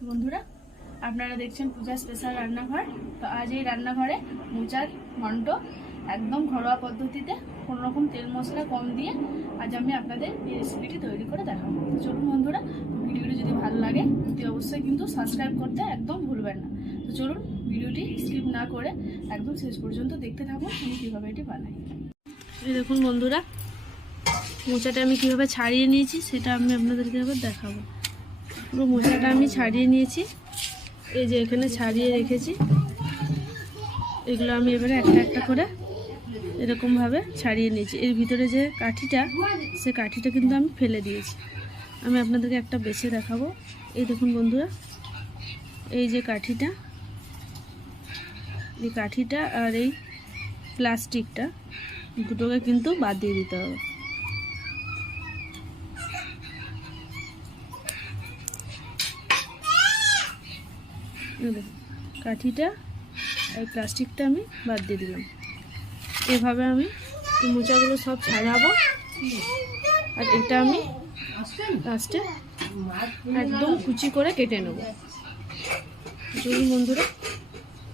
বন্ধুরা, আপনারা দেখছেন পূজা স্পেশাল রান্নাঘর। তো আজ এই রান্নাঘরে মোচার ঘন্ট একদম ঘরোয়া পদ্ধতিতে, কোনো রকম তেল মশলা কম দিয়ে আজ আমি আপনাদের এই রেসিপিটি তৈরি করে দেখাবো। তো চলুন বন্ধুরা, ভিডিওটি যদি ভালো লাগে অতি অবশ্যই কিন্তু সাবস্ক্রাইব করতে একদম ভুলবেন না। তো চলুন ভিডিওটি স্কিপ না করে একদম শেষ পর্যন্ত দেখতে থাকুন আমি কীভাবে এটি বানাই। এই দেখুন বন্ধুরা, মোচাটা আমি কীভাবে ছাড়িয়ে নিয়েছি সেটা আমি আপনাদেরকে এবার দেখাবো। পুরো মোচাটা আমি ছাড়িয়ে নিয়েছি, এই যে এখানে ছাড়িয়ে রেখেছি। এগুলো আমি এবারে একটা একটা করে এরকমভাবে ছাড়িয়ে নিয়েছি। এর ভিতরে যে কাঠিটা, সে কাঠিটা কিন্তু আমি ফেলে দিয়েছি। আমি আপনাদেরকে একটা বেছে দেখাবো। এই দেখুন বন্ধুরা, এই যে কাঠিটা, এই কাঠিটা আর এই প্লাস্টিকটা দুটোকে কিন্তু বাদ দিয়ে দিতে হবে। কাঠিটা আর প্লাস্টিকটা আমি বাদ দিয়ে দিলাম। এভাবে আমি মোচাগুলো সব ছাড়াবো, আর এটা আমি লাস্টে একদম কুচি করে কেটে নেব। চলুন বন্ধুরা,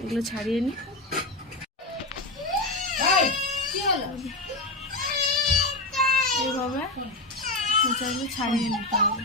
এগুলো ছাড়িয়ে নিই। এইভাবে মোচাগুলো ছাড়িয়ে নিতে হবে।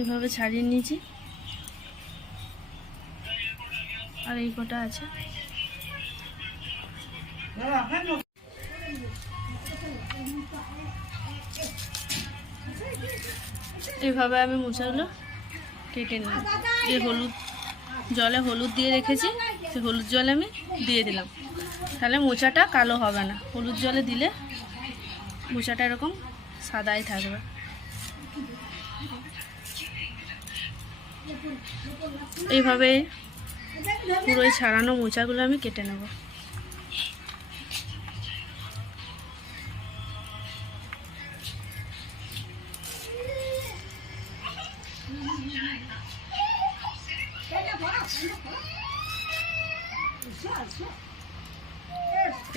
এভাবে ছাড়িয়ে নিয়েছি, আর এই কটা আছে। এইভাবে আমি মোচাগুলো কেটে নিই। এই হলুদ দিয়ে রেখেছি, সেই হলুদ জলে আমি দিয়ে দিলাম, তাহলে মোচাটা কালো হবে না। হলুদ জলে দিলে মোচাটা এরকম সাদাই থাকবে। এইভাবে পুরো ছাড়ানো মোচাগুলো আমি কেটে নেব।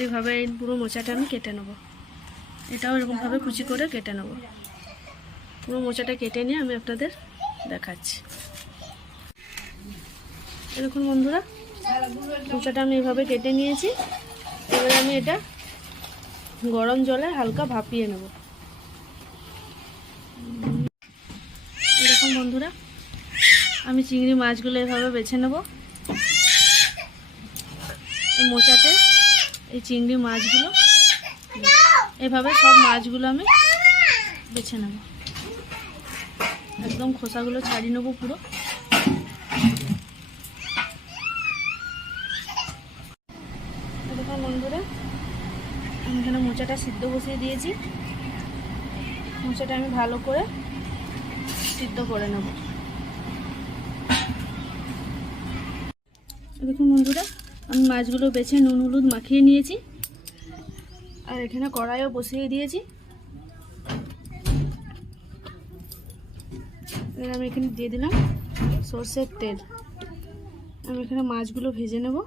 এইভাবে এই পুরো মোচাটা আমি কেটে নেব। এটাও এরকমভাবে কুচি করে কেটে নেব। পুরো মোচাটা কেটে নিয়ে আমি আপনাদের দেখাচ্ছি। দেখুন বন্ধুরা, মোচাটা আমি এইভাবে কেটে নিয়েছি। এবারে আমি এটা গরম জলে হালকা ভাপিয়ে নেব। এরকম বন্ধুরা, আমি চিংড়ি মাছগুলো এভাবে বেছে নেব। এই মোচাতে এই চিংড়ি মাছগুলো, এভাবে সব মাছগুলো আমি বেছে নেব। একদম খোসাগুলো ছাড়িয়ে নেব পুরো। দেখুন বন্ধুরা, আমি এখানে মোচাটা সিদ্ধ বসিয়ে দিয়েছি। মোচাটা আমি ভালো করে সিদ্ধ করে নেব। দেখুন বন্ধুরা, আমি মাছগুলো বেছে নুন হলুদ মাখিয়ে নিয়েছি, আর এখানে কড়াইও বসিয়ে দিয়েছি। এবার আমি এখানে দিয়ে দিলাম সরষের তেল। আমি এখানে মাছগুলো ভেজে নেব।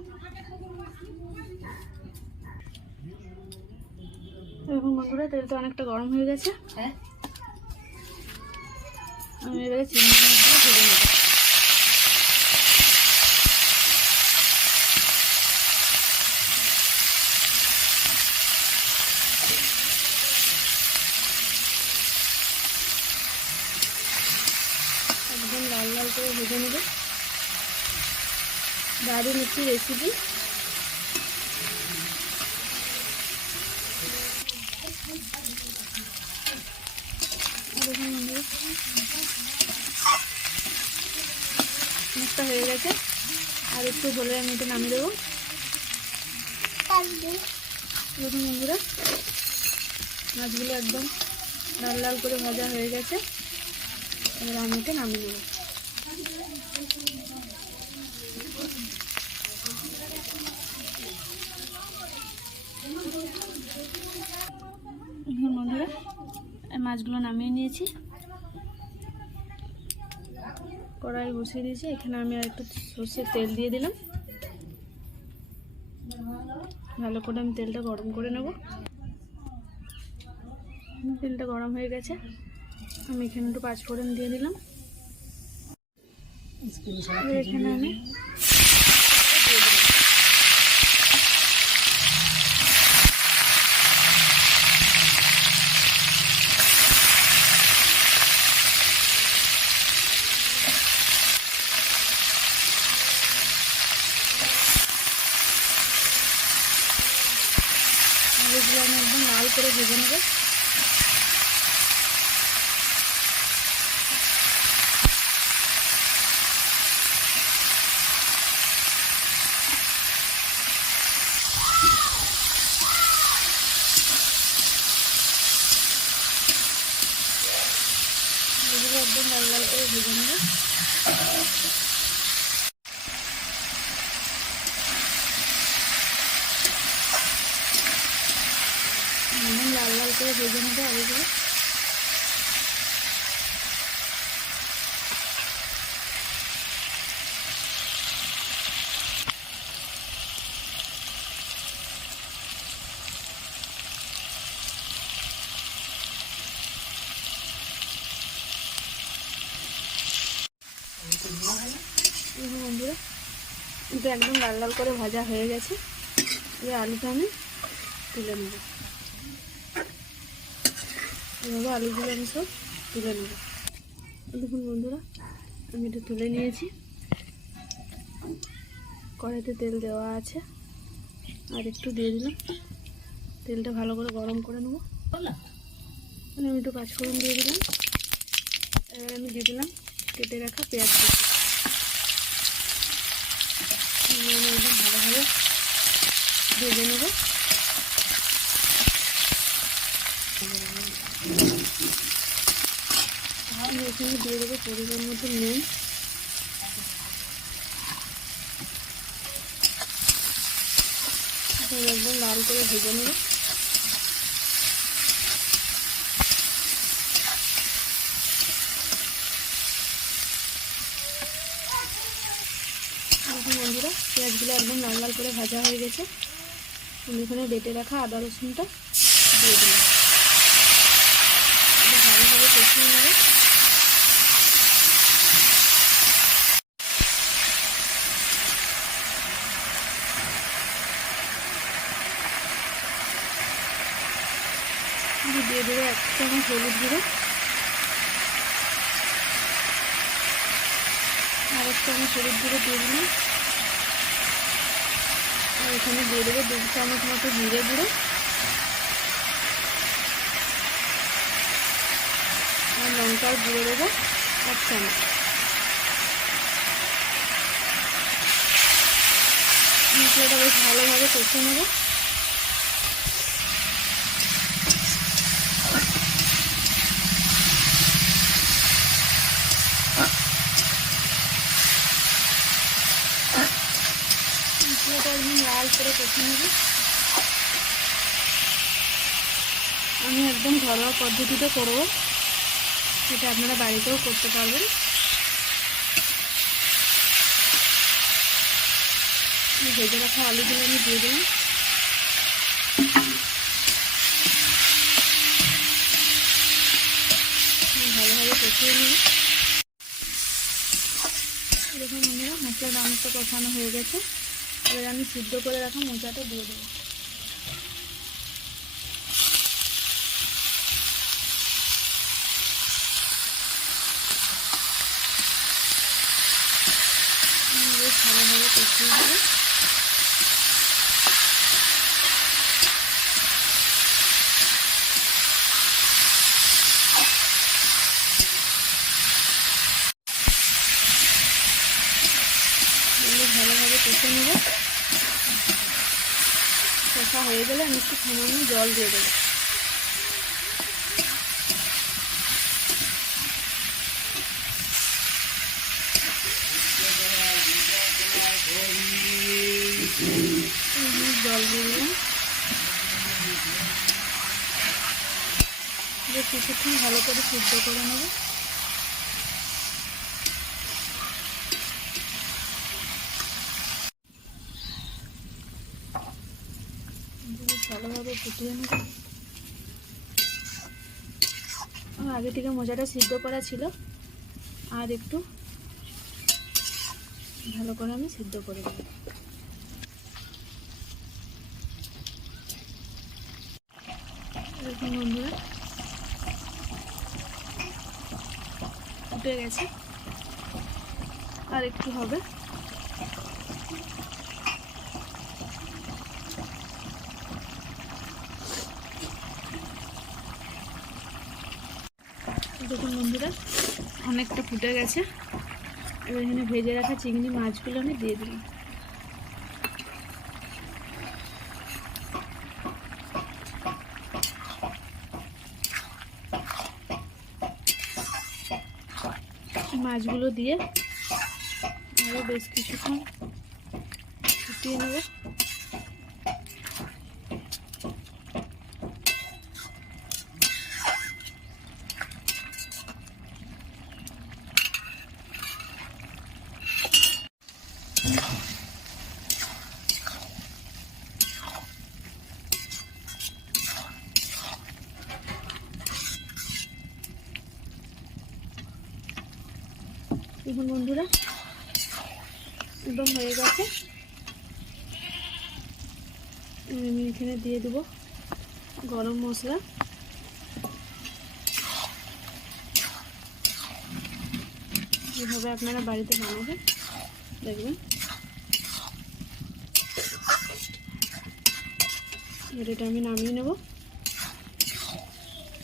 দেখুন বন্ধুরা, তেলটা অনেকটা গরম হয়ে গেছে। আমি এবারে চিংড়ি মাছগুলো ভেজে নেব। একদম লাল লাল করে ভেজে নেব। দারুণ একটি রেসিপি। অনেকটা হয়ে গেছে, আর একটু হলে আমি এটা নামিয়ে দেবো। দেখুন বন্ধুরা, মাছগুলো একদম লাল লাল করে ভাজা হয়ে গেছে। এবার আমি ওকে নামিয়ে নেব। দেখুন বন্ধুরা, মাছগুলো নামিয়ে নিয়েছি, কড়াই বসিয়ে দিয়েছি। এখানে আমি আর একটু সর্ষের তেল দিয়ে দিলাম। ভালো করে আমি তেলটা গরম করে নেব। তেলটা গরম হয়ে গেছে, আমি এখানে একটু পাঁচফোড়ন দিয়ে দিলাম। এখানে আমি আলুগুলো আমি একদম লাল করে ভেজে নেব। এগুলো একদম লাল লাল করে ভেজে নেব। একদম লাল লাল করে ভেজে নেবো আলুগুলো। বন্ধুরা, এটা একদম লাল লাল করে ভাজা হয়ে গেছে। এবার আলুটা আমি তুলে নেব। এভাবে আলুগুলো আমি সব তুলে নেব। দেখুন বন্ধুরা, আমি এটা তুলে নিয়েছি। কড়াইতে তেল দেওয়া আছে, আর একটু দিয়ে দিলাম। তেলটা ভালো করে গরম করে নেব। আমি একটু পাঁচফোড়ন দিয়ে দিলাম। এবার আমি দিয়ে দিলাম কেটে রাখা পেঁয়াজ কুচি। আমি একদম ভালোভাবে ভেজে নেব। আমি এখানে দিয়ে দেবো পরিমাণ মতো নুন। একদম লাল করে ভেজে নেব। বন্ধুরা, পেঁয়াজগুলো একদম লাল লাল করে ভাজা হয়ে গেছে। আমি এখানে বেটে রাখা আদা রসুনটা দিয়ে দিলাম। ভালোভাবে কষিয়ে নেব। দিয়ে দেবো 1 চামচ হলুদ গুঁড়ো, আর 1 চামচ হলুদ গুঁড়ো দিয়ে দিলাম। আর এখানে দিয়ে দেবো 2 চামচ মতো জিরে গুঁড়ো, আর লঙ্কার গুঁড়ো দেবো 1 চামচ। মশলাটা বেশ ভালোভাবে কষে নেব। মশলাটা একদম লাল করে কষে নেব। আমি একদম ঘরোয়া পদ্ধতিতে করব, সেটা আপনারা বাড়িতেও করতে পারবেন। ভেজে রাখা আলুগুলো আমি দিয়ে দিলাম। ভালোভাবে কষিয়ে নিই। দেখুন বন্ধুরা, মশলার দামটা কষানো হয়ে গেছে। এবার আমি সিদ্ধ করে রাখা মোচাটা দিয়ে দেবো। বেশ ভালোভাবে কষিয়ে দেবো। ভালোভাবে কষে নেব। কষা হয়ে গেলে আমি একটু সামান্য জল দিয়ে দেবো। জল দিয়ে দিলাম, কিছুক্ষণ ভালো করে সিদ্ধ করে নেব। ভালোভাবে ফুটিয়ে নেব। আগে থেকে মোচাটা সিদ্ধ করা ছিল, আর একটু ভালো করে আমি সিদ্ধ করে দেব। দেখুন বন্ধুরা, ফুটে গেছে, আর একটু হবে। দেখুন বন্ধুরা, অনেকটা ফুটে গেছে। এবার এখানে ভেজে রাখা চিংড়ি মাছগুলো আমি দিয়ে দিলাম। মাছগুলো দিয়ে আরও বেশ কিছুক্ষণ ফুটিয়ে নেব। দেখুন বন্ধুরা, একদম হয়ে গেছে। আমি এখানে দিয়ে দেবো গরম মশলা। এভাবে আপনারা বাড়িতে বানাবেন, দেখবেন। এবার এটা আমি নামিয়ে নেব।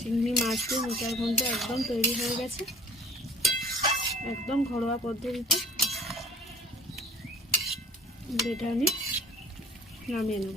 চিংড়ি মাছ দিয়ে মোচার ঘন্ট একদম তৈরি হয়ে গেছে, একদম ঘরোয়া পদ্ধতিতে। এটা আমি নামিয়ে নেব।